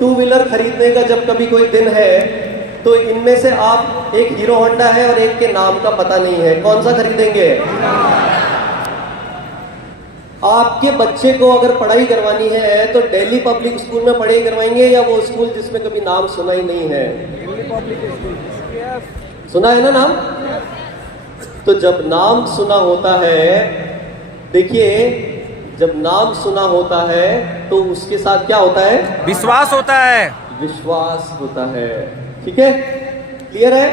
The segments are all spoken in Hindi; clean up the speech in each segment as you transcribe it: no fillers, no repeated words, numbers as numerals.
टू व्हीलर खरीदने का जब कभी कोई दिन है तो इनमें से आप, एक हीरो होंडा है और एक के नाम का पता नहीं है, कौन सा खरीदेंगे? आपके बच्चे को अगर पढ़ाई करवानी है तो दिल्ली पब्लिक स्कूल में पढ़ाई करवाएंगे या वो स्कूल जिसमें कभी नाम सुना ही नहीं है? Delhi public school. सुना है ना नाम? तो जब नाम सुना होता है, देखिए जब नाम सुना होता है तो उसके साथ क्या होता है? विश्वास होता है। विश्वास होता है। ठीक है, क्लियर है?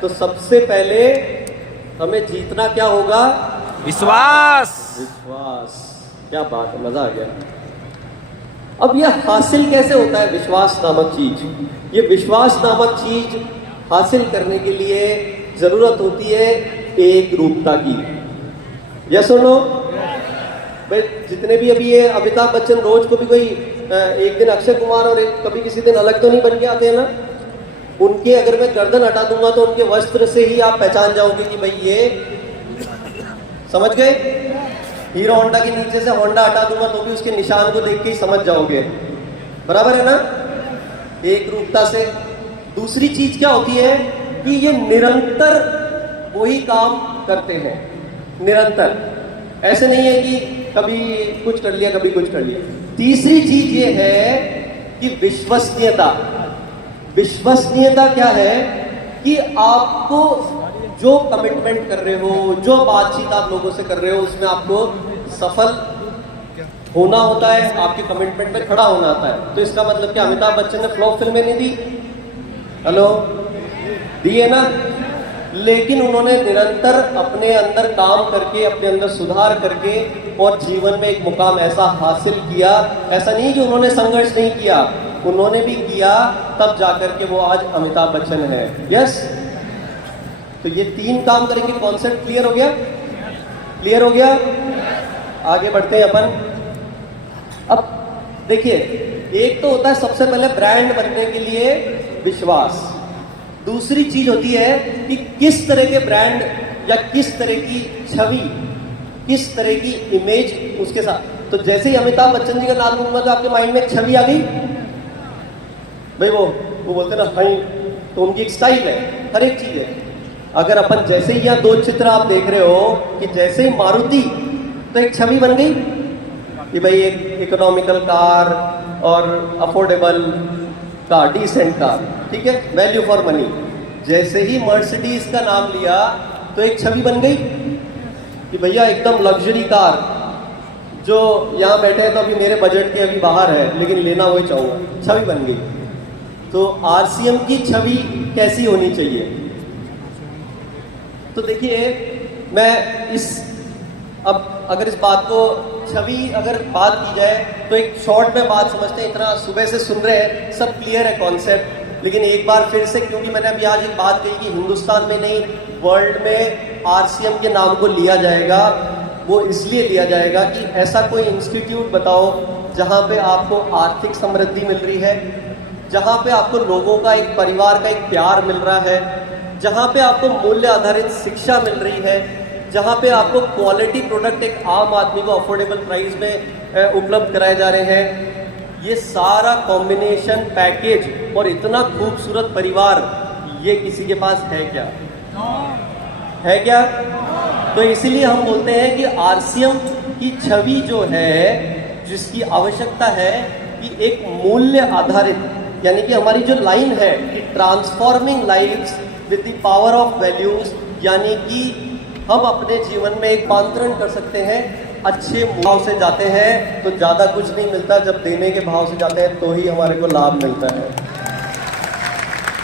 तो सबसे पहले हमें जीतना क्या होगा? विश्वास। विश्वास। क्या बात है, मजा आ गया। अब यह हासिल कैसे होता है विश्वास नामक चीज? ये विश्वास नामक चीज हासिल करने के लिए जरूरत होती है एक रूपता की। यस और नो? भाई जितने भी अभी ये अमिताभ बच्चन रोज को भी कोई एक दिन अक्षय कुमार और कभी किसी दिन अलग तो नहीं बन के आते हैं ना? उनके अगर मैं गर्दन हटा दूंगा तो उनके वस्त्र से ही आप पहचान जाओगे कि भाई ये, समझ गए? हीरो होंडा के नीचे से होंडा हटा दूंगा तो भी उसके निशान को देख के ही समझ जाओगे। बराबर है ना? एक रूपता से। दूसरी चीज क्या होती है कि ये निरंतर वही काम करते हैं, निरंतर। ऐसे नहीं है कि कभी कुछ कर लिया कभी कुछ कर लिया। तीसरी चीज ये है कि विश्वसनीयता। विश्वसनीयता क्या है कि आपको जो कमिटमेंट कर रहे हो, जो बातचीत आप लोगों से कर रहे हो, उसमें आपको सफल होना होता है, आपके कमिटमेंट पे खड़ा होना होता है। तो इसका मतलब क्या, अमिताभ बच्चन ने फ्लॉप फिल्में नहीं दी? हेलो, दी है ना? लेकिन उन्होंने निरंतर अपने अंदर काम करके, अपने अंदर सुधार करके और जीवन में एक मुकाम ऐसा हासिल किया। ऐसा नहीं कि उन्होंने संघर्ष नहीं किया, उन्होंने भी किया, तब जाकर के वो आज अमिताभ बच्चन है। यस? तो ये तीन काम करेंगे। कॉन्सेप्ट क्लियर हो गया? क्लियर हो गया? आगे बढ़ते हैं अपन। अब देखिए, एक तो होता है सबसे पहले ब्रांड बनने के लिए विश्वास। दूसरी चीज होती है कि किस तरह के ब्रांड या किस तरह की छवि, किस तरह की इमेज उसके साथ। तो जैसे ही अमिताभ बच्चन जी का नाम लूंगा तो आपके माइंड में एक छवि आ गई भाई, वो बोलते ना हाई, तो उनकी एक स्टाइल है, हर एक चीज है। अगर अपन जैसे ही यहाँ दो चित्र आप देख रहे हो कि जैसे ही मारुति, तो एक छवि बन गई कि भाई एक इकोनॉमिकल कार और अफोर्डेबल कार, डिसेंट कार, ठीक है, वैल्यू फॉर मनी। जैसे ही मर्सिडीज का नाम लिया तो एक छवि बन गई कि भैया एकदम लग्जरी कार, जो यहाँ बैठे हैं तो अभी मेरे बजट के अभी बाहर है, लेकिन लेना वही चाहूंगा, छवि बन गई। तो आरसीएम की छवि कैसी होनी चाहिए? तो देखिए, मैं अब अगर इस बात को, छवि अगर बात की जाए तो एक शॉर्ट में बात समझते हैं। इतना सुबह से सुन रहे हैं, सब क्लियर है कॉन्सेप्ट, लेकिन एक बार फिर से, क्योंकि मैंने अभी आज एक बात कही कि हिंदुस्तान में नहीं, वर्ल्ड में आरसीएम के नाम को लिया जाएगा। वो इसलिए लिया जाएगा कि ऐसा कोई इंस्टीट्यूट बताओ जहाँ पे आपको आर्थिक समृद्धि मिल रही है, जहाँ पे आपको लोगों का, एक परिवार का एक प्यार मिल रहा है, जहाँ पे आपको मूल्य आधारित शिक्षा मिल रही है, जहाँ पे आपको क्वालिटी प्रोडक्ट एक आम आदमी को अफोर्डेबल प्राइस में उपलब्ध कराए जा रहे हैं। ये सारा कॉम्बिनेशन पैकेज और इतना खूबसूरत परिवार, ये किसी के पास है क्या? है क्या? तो इसीलिए हम बोलते हैं कि आरसीएम की छवि जो है, जिसकी आवश्यकता है कि एक मूल्य आधारित, यानी कि हमारी जो लाइन है कि transforming lives with the power of values, यानी कि हम अपने जीवन में एक रूपांतरण कर सकते हैं। अच्छे भाव से जाते हैं तो ज्यादा कुछ नहीं मिलता, जब देने के भाव से जाते हैं तो ही हमारे को लाभ मिलता है।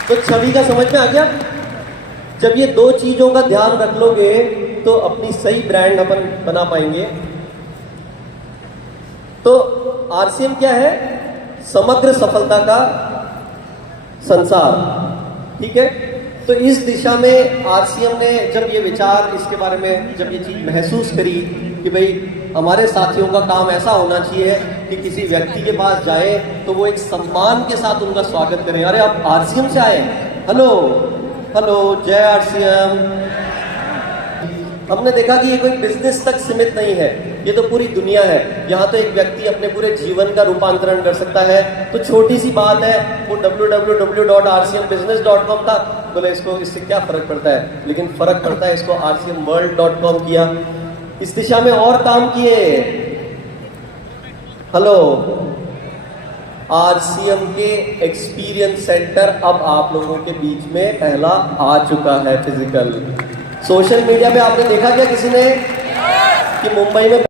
तो छवि का समझ में आ गया? जब ये दो चीजों का ध्यान रख लोगे तो अपनी सही ब्रांड अपन बना पाएंगे। तो आरसीएम क्या है? समग्र सफलता का संसार, ठीक है। तो इस दिशा में आरसीएम ने जब ये विचार, इसके बारे में जब ये चीज महसूस करी कि भाई हमारे साथियों का काम ऐसा होना चाहिए कि किसी व्यक्ति के पास जाए तो वो एक सम्मान के साथ उनका स्वागत करें। अरे आप आरसीएम से आए, हेलो हेलो, जय आरसीएम। हमने देखा कि ये कोई बिजनेस तक सीमित नहीं है, ये तो पूरी दुनिया है। यहाँ तो एक व्यक्ति अपने पूरे जीवन का रूपांतरण कर सकता है। तो छोटी सी बात है, वो www.rcmbusiness.com था, बोले इसको इससे क्या फर्क पड़ता है, लेकिन फर्क पड़ता है, इसको rcmworld.com किया, इस दिशा में और काम किए। हेलो, आरसीएम के एक्सपीरियंस सेंटर अब आप लोगों के बीच में पहला आ चुका है फिजिकल। सोशल मीडिया पे आपने देखा क्या किसी ने कि मुंबई में